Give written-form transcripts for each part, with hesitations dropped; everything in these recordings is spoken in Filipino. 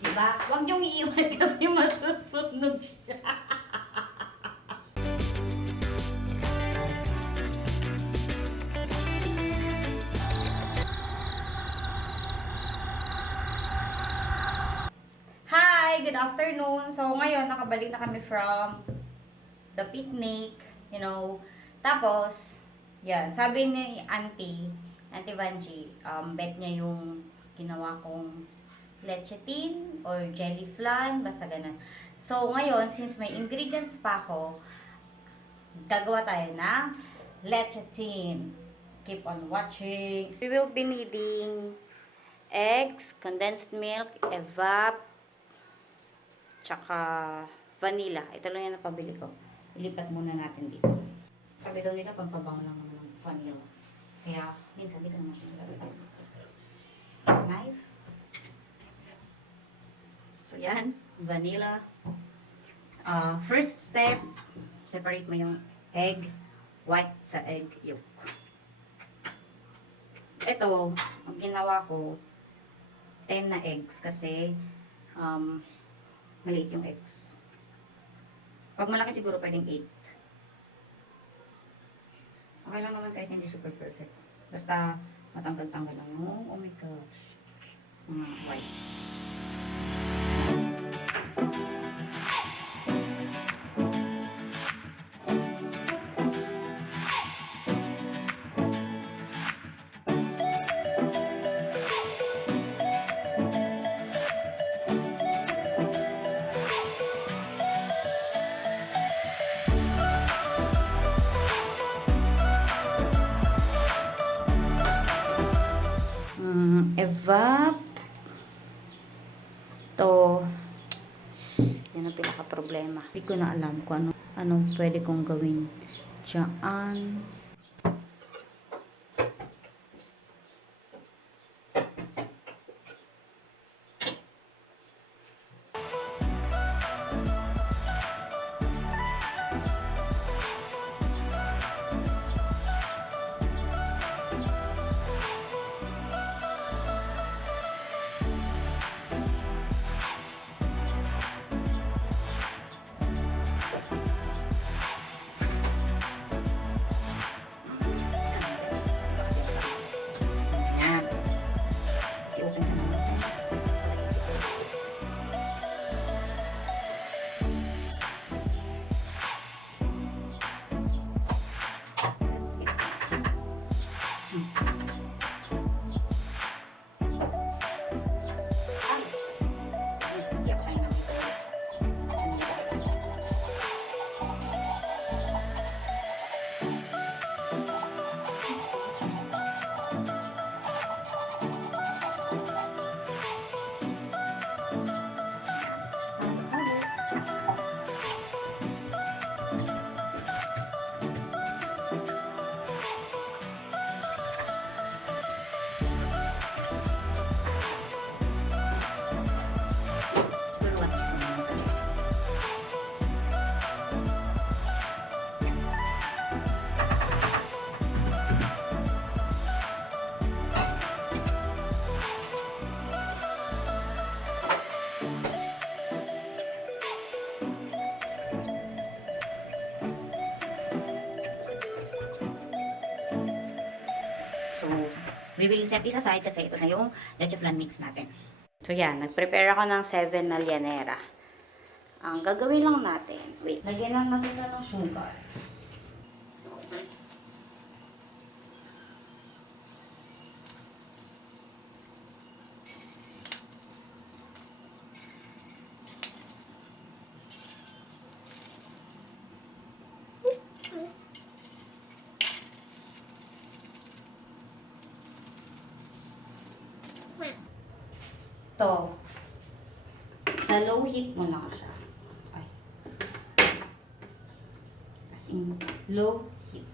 Diba? Huwag niyong iiwan kasi masusunog siya. Hi! Good afternoon! So, ngayon, nakabalik na kami from the picnic, you know. Tapos, yan, sabi ni Auntie Vanji, bet niya yung ginawa kong leche tin or jelly flan, basta ganun. So, ngayon, since may ingredients pa ako, gagawa tayo ng leche tin. Keep on watching. We will be needing eggs, condensed milk, evap, tsaka vanilla. Ito lang yung napabili ko. Ilipat muna natin dito. Sabi daw nila, pampabango lang naman ng vanilla. Kaya, minsan di ka naman siya nalagay. Knife. So, yan. Vanilla. First step, separate mo yung egg white sa egg yolk. Ito, ang ginawa ko, 10 na eggs kasi maliit yung eggs. Pag malaki siguro pwedeng 8. Okay lang naman kahit hindi super perfect. Basta matanggal-tanggal lang. Oh my gosh. Mga whites. Evap. To. Yan ang pinaka-problema. Hindi ko na alam kung anong pwede kong gawin. Diyan. So, we will set this aside kasi ito na yung leche flan mix natin. So, yan. Nag-prepare ako ng 7 na lianera. Ang gagawin lang natin, wait, lagyan lang natin ito ng sugar. To, sa low heat mo lang siya. Ay. As in, low heat.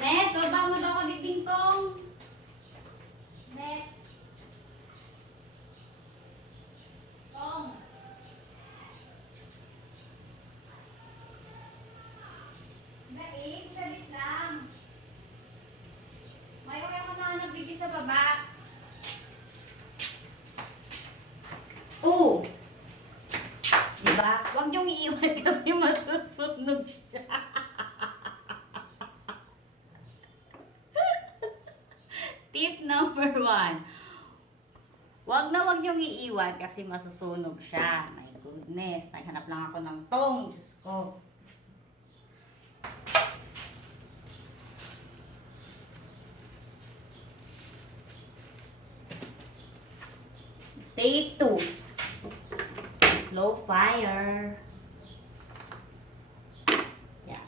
Net, baba mo daw ako di tingtong. Net. niyong iiwan kasi masusunog siya. Tip number 1. Wag niyong iiwan kasi masusunog siya. My goodness, naghanap lang ako ng tong. Diyos ko. Take 2. Low fire. Yeah.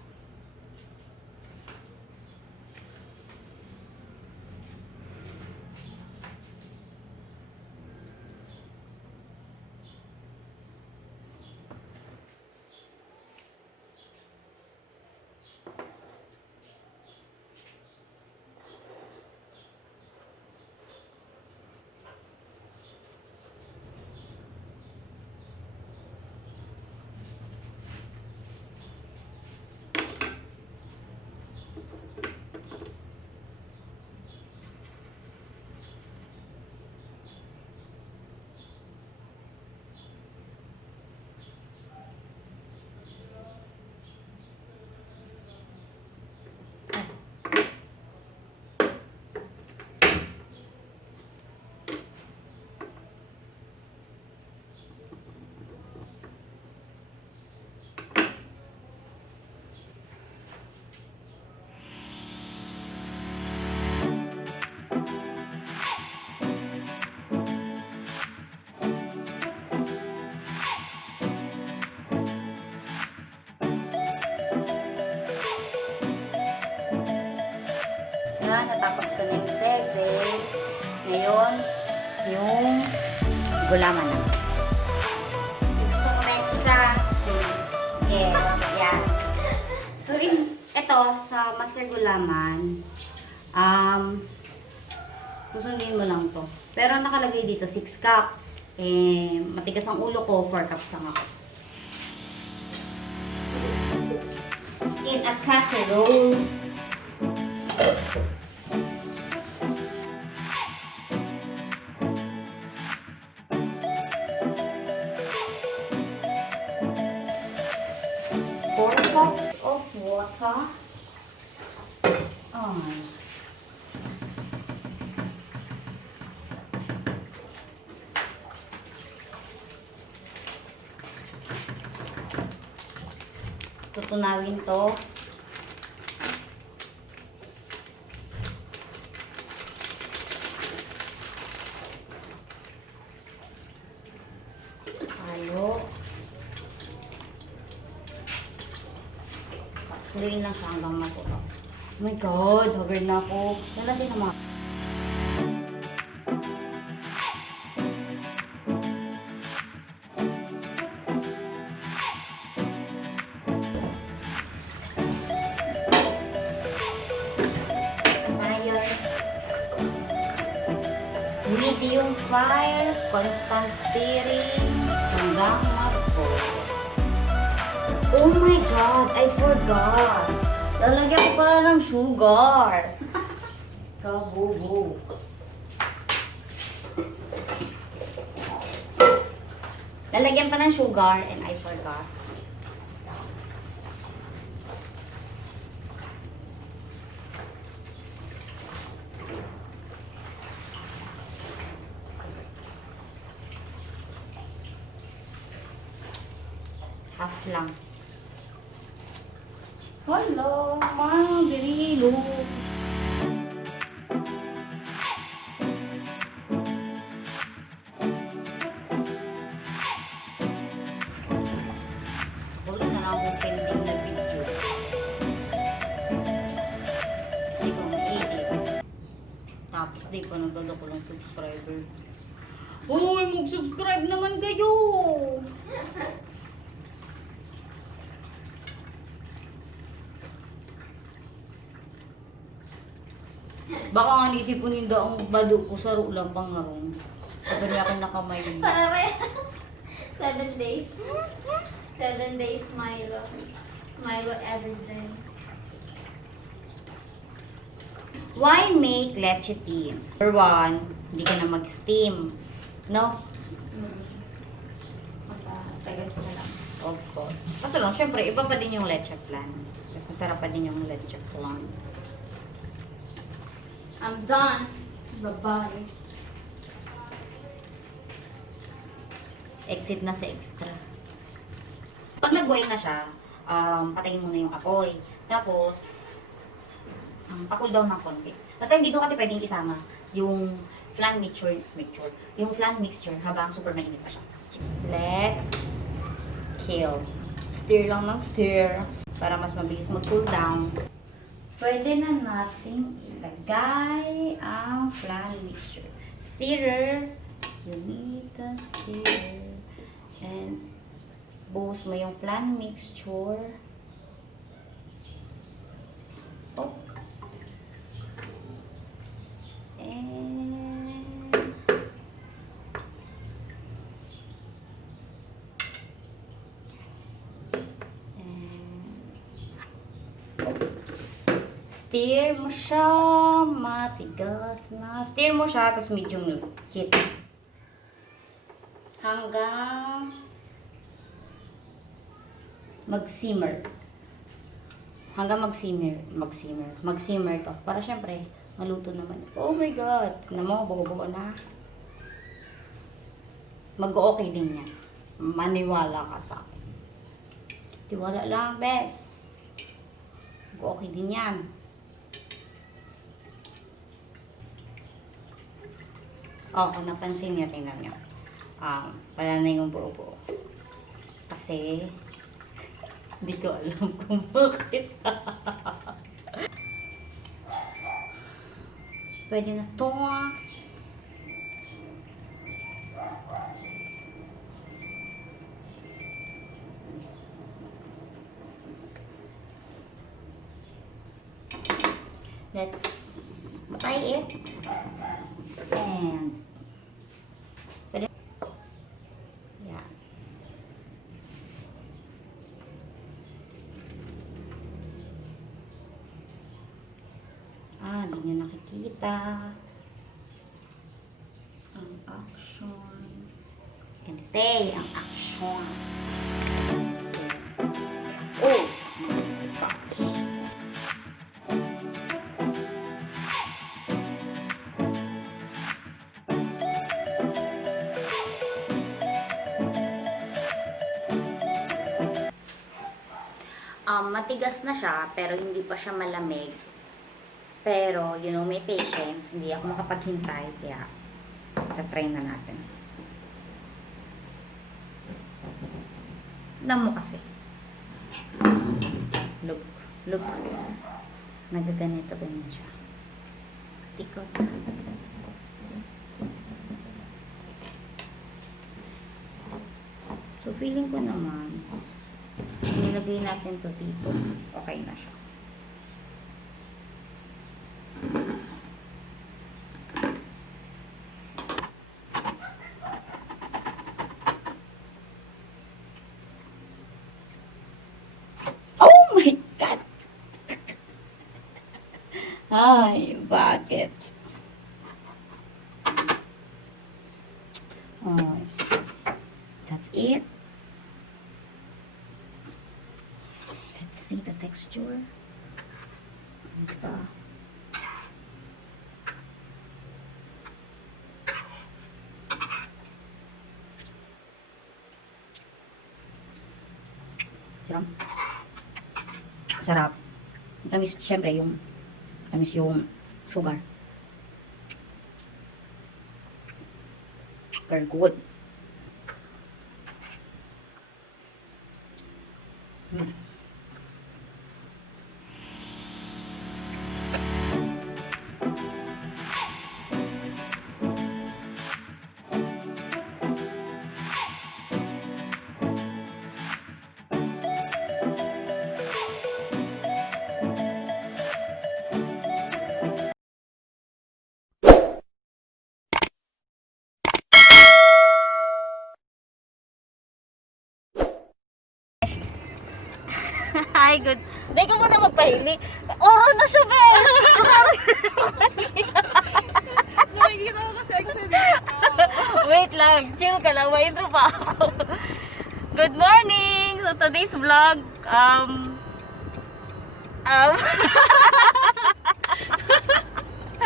Yan, natapos ko na yung 7. Ngayon, yung gulaman na. Gusto ko extra. Yeah, yan. So, ito, sa master gulaman, susundin mo lang to. Pero nakalagay dito 6 cups. Eh, matigas ang ulo ko, 4 cups lang ako. In a casserole. Cups of water. Tutunawin to. Halo. Tuloyin lang siya hanggang matuto. Oh my God, haggard na ako. Nalasin naman. Fire. Medium fire, constant stirring, hanggang mabuo. Oh my God, I forgot. Lalagyan ko pala ng sugar. Kabubo. Lalagyan pa ng sugar and I forgot. Half lang. Hello, mga birilo. Wala na lang akong pending na video. Hindi ko ma-edit. Tapos di pa nagdala ko ng subscriber. Uy, mag-subscribe naman kayo! Baka nga naisipon yung daong bado ko sa lang pangarong. Sabi niya akin nakamay. Para 7 days. 7 days Milo. Milo everyday. Why make leche tea? For 1, hindi ka na mag-steam. No? Tagas na lang. Of course. Kaso lang, syempre, iba pa din yung leche flan. Mas masarap pa din yung leche flan. I'm done. Bye-bye. Exit na sa extra. Pag nag-boil na siya, patayin muna yung apoy. Tapos, pa-cool down ng konti. Basta hindi doon kasi pwedeng isama yung flan mixture. Yung flan mixture habang super mainit pa siya. Let's kill. Stir lang ng stir para mas mabilis mag-cool down. Pwede na nating ilagay ang flan mixture. Stirrer. You need a stirrer. And buhos mo yung flan mixture. Oops. And oops. Stir mo siya, matigas na. Stir mo siya, tapos medium heat. Hanggang mag-simmer. Mag-simmer to. Para syempre, maluto naman. Oh my God! Tignan mo, buo-buo na. Mag-okay din yan. Maniwala ka sa akin. Tiwala lang, bes. Mag-okay din yan. Oh, kung napansin niyo, tingnan niyo. Wala na yung buo-buo. Kasi, hindi ko alam kung bakit. Pwede na to. Let's patay it. And pwede. Yan. Hindi nyo nakikita ang action. Kante ang action. Oh my gosh. Matigas na siya, pero hindi pa siya malamig. Pero, you know, may patience. Hindi ako makapaghintay, kaya try na natin. Tignan mo kasi. Look. Nagaganito ganyan siya. Tikot. So, feeling ko naman, nilagay natin to dito. Okay na siya. Oh my God! Ay, bakit? Oh, that's it. Let's see the texture. Ito. Sarap. Tamis, syempre, yung tamis yung sugar. Very good. Hi, good. Hindi ko muna magpahili. Oro na siya, Bes! Nakikita ko kasi excellent. Wait lang, chill ka lang. May intro pa ako. Good morning! So today's vlog,